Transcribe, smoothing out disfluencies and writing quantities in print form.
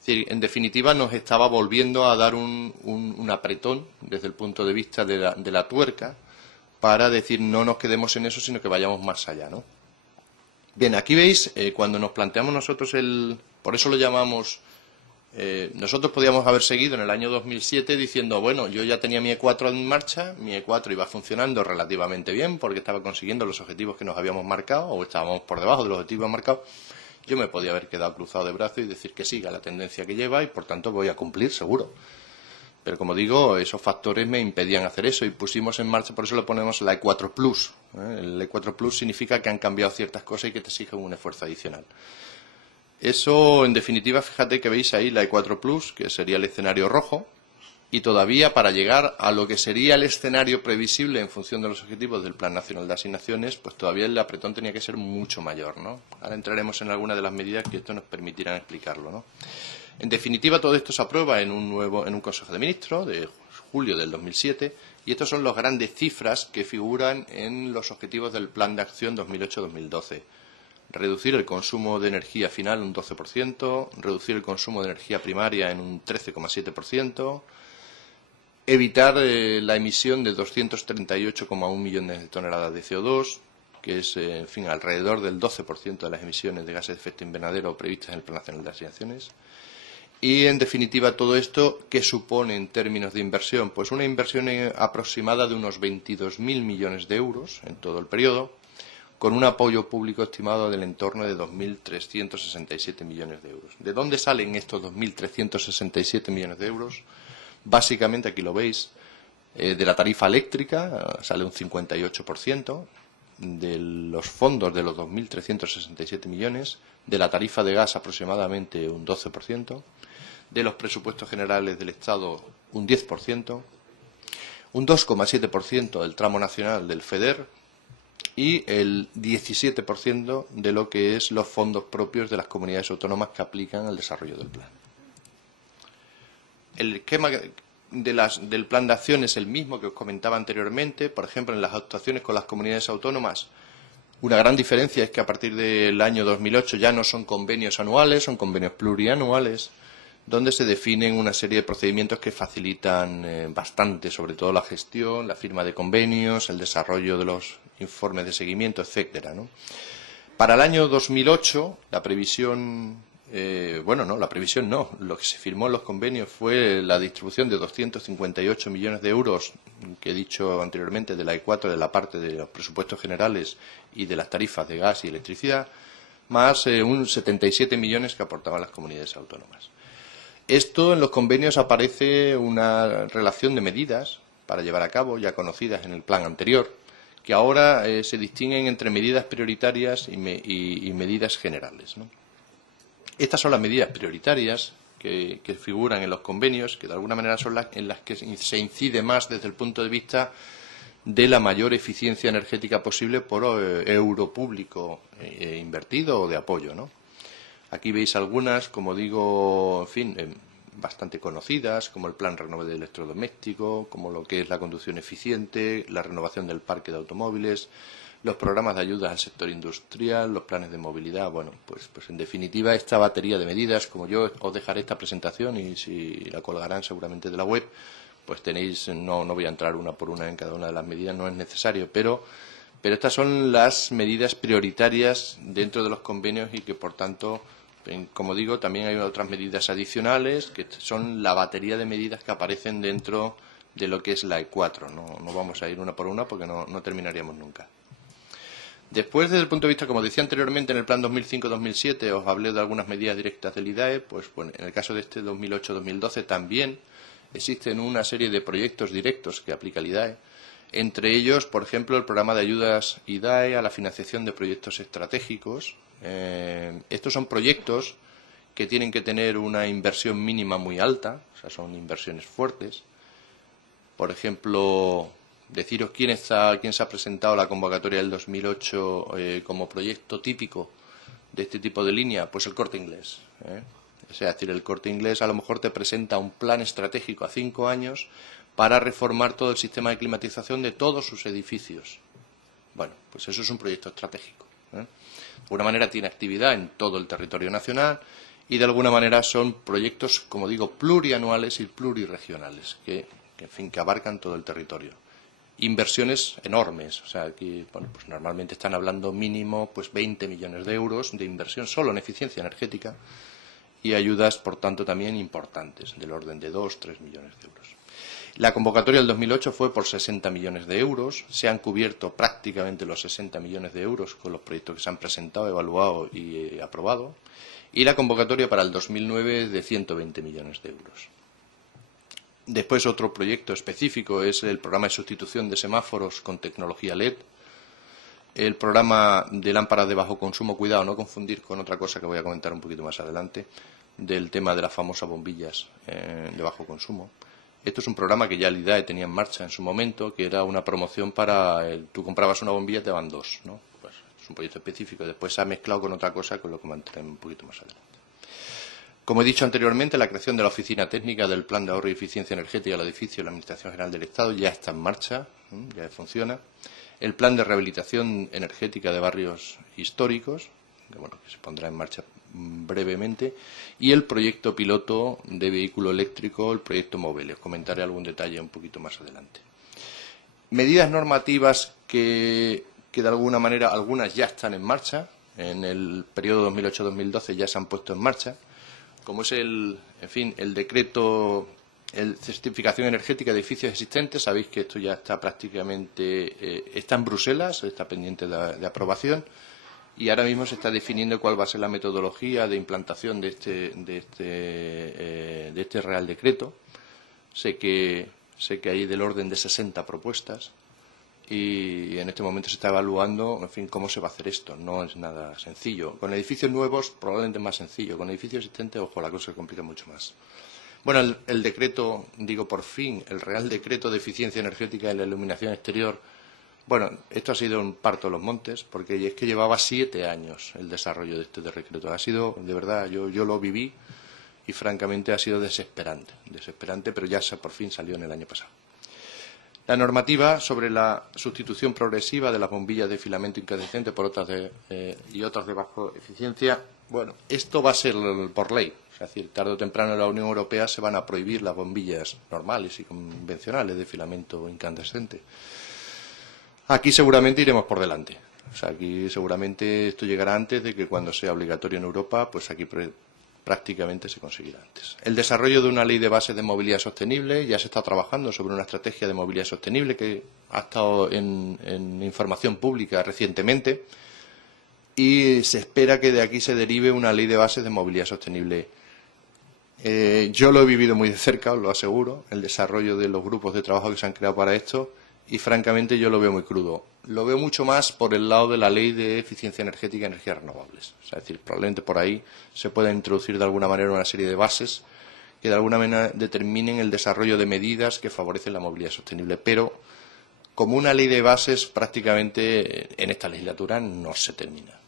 Es decir, en definitiva, nos estaba volviendo a dar un apretón desde el punto de vista de la tuerca para decir no nos quedemos en eso, sino que vayamos más allá, ¿no? Bien, aquí veis, cuando nos planteamos nosotros por eso lo llamamos, nosotros podíamos haber seguido en el año 2007 diciendo, bueno, yo ya tenía mi E4 en marcha, mi E4 iba funcionando relativamente bien porque estaba consiguiendo los objetivos que nos habíamos marcado o estábamos por debajo de los objetivos marcados. Yo me podía haber quedado cruzado de brazos y decir que siga la tendencia que lleva y por tanto voy a cumplir seguro. Pero como digo, esos factores me impedían hacer eso y pusimos en marcha, por eso le ponemos la E4 Plus. El E4 Plus significa que han cambiado ciertas cosas y que te exigen un esfuerzo adicional. Eso, en definitiva, fíjate que veis ahí la E4 Plus, que sería el escenario rojo, y todavía para llegar a lo que sería el escenario previsible en función de los objetivos del Plan Nacional de Asignaciones, pues todavía el apretón tenía que ser mucho mayor, ¿no? Ahora entraremos en algunas de las medidas que esto nos permitirán explicarlo, ¿no? En definitiva, todo esto se aprueba en un Consejo de Ministros de julio del 2007 y estas son las grandes cifras que figuran en los objetivos del Plan de Acción 2008-2012. Reducir el consumo de energía final un 12%, reducir el consumo de energía primaria en un 13,7%, evitar la emisión de 238,1 millones de toneladas de CO2, que es, en fin, alrededor del 12% de las emisiones de gases de efecto invernadero previstas en el Plan Nacional de Asignaciones. Y, en definitiva, todo esto, ¿qué supone en términos de inversión? Pues una inversión aproximada de unos 22.000 millones de euros en todo el periodo, con un apoyo público estimado del entorno de 2.367 millones de euros. ¿De dónde salen estos 2.367 millones de euros? Básicamente, aquí lo veis, de la tarifa eléctrica sale un 58%, de los fondos de los 2.367 millones, de la tarifa de gas aproximadamente un 12%, de los presupuestos generales del Estado un 10%, un 2,7% del tramo nacional del FEDER y el 17% de lo que es los fondos propios de las comunidades autónomas que aplican al desarrollo del plan. El esquema del plan de acción es el mismo que os comentaba anteriormente. Por ejemplo, en las actuaciones con las comunidades autónomas, una gran diferencia es que a partir del año 2008 ya no son convenios anuales, son convenios plurianuales, donde se definen una serie de procedimientos que facilitan bastante, sobre todo la gestión, la firma de convenios, el desarrollo de los informes de seguimiento, etcétera, ¿no? Para el año 2008, la previsión, lo que se firmó en los convenios fue la distribución de 258 millones de euros, que he dicho anteriormente, de la E4, de la parte de los presupuestos generales y de las tarifas de gas y electricidad, más un 77 millones que aportaban las comunidades autónomas. Esto, en los convenios aparece una relación de medidas para llevar a cabo, ya conocidas en el plan anterior, que ahora se distinguen entre medidas prioritarias y medidas generales, ¿no? Estas son las medidas prioritarias que figuran en los convenios, que de alguna manera son las en las que se incide más desde el punto de vista de la mayor eficiencia energética posible por euro público invertido o de apoyo, ¿no? Aquí veis algunas, como digo, en fin, bastante conocidas, como el Plan Renove de Electrodoméstico, como lo que es la conducción eficiente, la renovación del parque de automóviles, los programas de ayuda al sector industrial, los planes de movilidad. Bueno, pues en definitiva esta batería de medidas, como yo os dejaré esta presentación y si la colgarán seguramente de la web, pues tenéis, no voy a entrar una por una en cada una de las medidas, no es necesario, pero estas son las medidas prioritarias dentro de los convenios y que, por tanto, como digo, también hay otras medidas adicionales que son la batería de medidas que aparecen dentro de lo que es la E4. No vamos a ir una por una porque no terminaríamos nunca. Después, desde el punto de vista, como decía anteriormente, en el plan 2005-2007 os hablé de algunas medidas directas del IDAE, pues en el caso de este 2008-2012 también existen una serie de proyectos directos que aplica el IDAE. Entre ellos, por ejemplo, el programa de ayudas IDAE a la financiación de proyectos estratégicos. Estos son proyectos que tienen que tener una inversión mínima muy alta, o sea, son inversiones fuertes. Por ejemplo, deciros quién se ha presentado a la convocatoria del 2008 como proyecto típico de este tipo de línea, pues el Corte Inglés. O sea, es decir, el Corte Inglés a lo mejor te presenta un plan estratégico a 5 años para reformar todo el sistema de climatización de todos sus edificios. Bueno, pues eso es un proyecto estratégico. De alguna manera tiene actividad en todo el territorio nacional y de alguna manera son proyectos, como digo, plurianuales y pluriregionales, que en fin, que abarcan todo el territorio. Inversiones enormes, o sea, aquí bueno, pues normalmente están hablando mínimo pues 20 millones de euros de inversión solo en eficiencia energética y ayudas, por tanto, también importantes, del orden de 2-3 millones de euros. La convocatoria del 2008 fue por 60 millones de euros, se han cubierto prácticamente los 60 millones de euros con los proyectos que se han presentado, evaluado y aprobado, y la convocatoria para el 2009 es de 120 millones de euros. Después, otro proyecto específico es el programa de sustitución de semáforos con tecnología LED, el programa de lámparas de bajo consumo, cuidado, no confundir con otra cosa que voy a comentar un poquito más adelante, del tema de las famosas bombillas de bajo consumo. Esto es un programa que ya el IDAE tenía en marcha en su momento, que era una promoción para tú comprabas una bombilla y te van dos, ¿no? Pues es un proyecto específico. Después se ha mezclado con otra cosa, con lo que comentaré un poquito más adelante. Como he dicho anteriormente, la creación de la Oficina Técnica del Plan de Ahorro y Eficiencia Energética del edificio de la Administración General del Estado ya está en marcha, ya funciona. El Plan de Rehabilitación Energética de Barrios Históricos, que se pondrá en marcha brevemente, y el proyecto piloto de vehículo eléctrico, el proyecto Móviles. Comentaré algún detalle un poquito más adelante. Medidas normativas que de alguna manera, algunas ya están en marcha, en el periodo 2008-2012 ya se han puesto en marcha, como es el decreto, el certificación energética de edificios existentes. Sabéis que esto ya está prácticamente, está en Bruselas, está pendiente de aprobación, y ahora mismo se está definiendo cuál va a ser la metodología de implantación de este Real Decreto. Sé que hay del orden de 60 propuestas y en este momento se está evaluando, en fin, cómo se va a hacer esto. No es nada sencillo. Con edificios nuevos probablemente es más sencillo. Con edificios existentes, ojo, la cosa se complica mucho más. Bueno, el decreto, digo por fin, el Real Decreto de Eficiencia Energética en la Iluminación Exterior. Bueno, esto ha sido un parto de los montes, porque es que llevaba 7 años el desarrollo de este decreto. Ha sido, de verdad, yo lo viví y francamente ha sido desesperante, pero ya por fin salió en el año pasado. La normativa sobre la sustitución progresiva de las bombillas de filamento incandescente por otras y otras de baja eficiencia, bueno, esto va a ser por ley. Es decir, tarde o temprano en la Unión Europea se van a prohibir las bombillas normales y convencionales de filamento incandescente. Aquí seguramente iremos por delante. O sea, aquí seguramente esto llegará antes de que cuando sea obligatorio en Europa, pues aquí prácticamente se conseguirá antes. El desarrollo de una ley de bases de movilidad sostenible. Ya se está trabajando sobre una estrategia de movilidad sostenible que ha estado en información pública recientemente y se espera que de aquí se derive una ley de bases de movilidad sostenible. Yo lo he vivido muy de cerca, os lo aseguro, el desarrollo de los grupos de trabajo que se han creado para esto, y francamente yo lo veo muy crudo. Lo veo mucho más por el lado de la ley de eficiencia energética y energías renovables. O sea, es decir, probablemente por ahí se pueda introducir de alguna manera una serie de bases que de alguna manera determinen el desarrollo de medidas que favorecen la movilidad sostenible. Pero como una ley de bases prácticamente en esta legislatura no se termina.